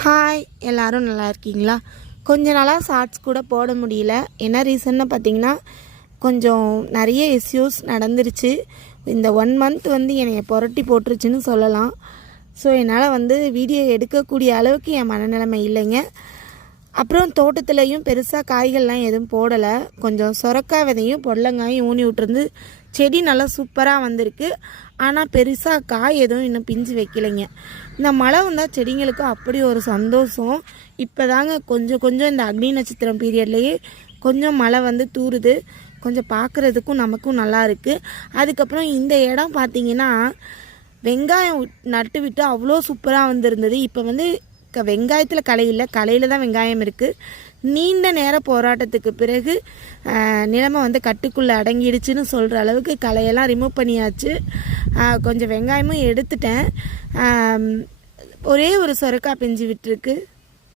Hi, எல்லோரும் நல்லா இருக்கீங்களா? கொஞ்ச நாளாக ஷார்ட்ஸ் கூட போட முடியல. என்ன ரீசன்னு பார்த்தீங்கன்னா, கொஞ்சம் நிறைய இஷ்யூஸ் நடந்துருச்சு. இந்த 1 மந்த் என்னை புரட்டி போட்டுருச்சுன்னு சொல்லலாம். ஸோ என்னால் வீடியோ எடுக்கக்கூடிய அளவுக்கு என் மனநிலைமை இல்லைங்க. அப்புறம் தோட்டத்துலேயும் பெருசாக காய்கள்லாம் எதுவும் போடலை. கொஞ்சம் சொரக்காய் விதையும் பொடலங்காயும் ஊனி விட்டுருந்து செடி நல்லா சூப்பராக வந்திருக்கு. ஆனால் பெருசாக காய் எதுவும் இன்னும் பிஞ்சு வைக்கலைங்க. இந்த மழை வந்தால் செடிங்களுக்கு அப்படி ஒரு சந்தோஷம். இப்போ தாங்க கொஞ்சம் இந்த அக்னி நட்சத்திரம் பீரியட்லேயே கொஞ்சம் மழை தூறுது. கொஞ்சம் பார்க்குறதுக்கும் நமக்கும் நல்லா இருக்குது. அதுக்கப்புறம் இந்த இடம் பார்த்திங்கன்னா வெங்காயம் நட்டு விட்டு அவ்வளோ சூப்பராக வந்திருந்தது. இப்போ வெங்காயத்தில் களை இல்லை, களையில் தான் வெங்காயம் இருக்குது. நீண்ட நேர போராட்டத்துக்கு பிறகு நிலைமை கட்டுக்குள்ளே அடங்கிடுச்சுன்னு சொல்கிற அளவுக்கு களையெல்லாம் ரிமூவ் பண்ணியாச்சு. கொஞ்சம் வெங்காயமும் எடுத்துட்டேன். ஒரே ஒரு சொரக்காய் பிஞ்சு விட்டுருக்கு.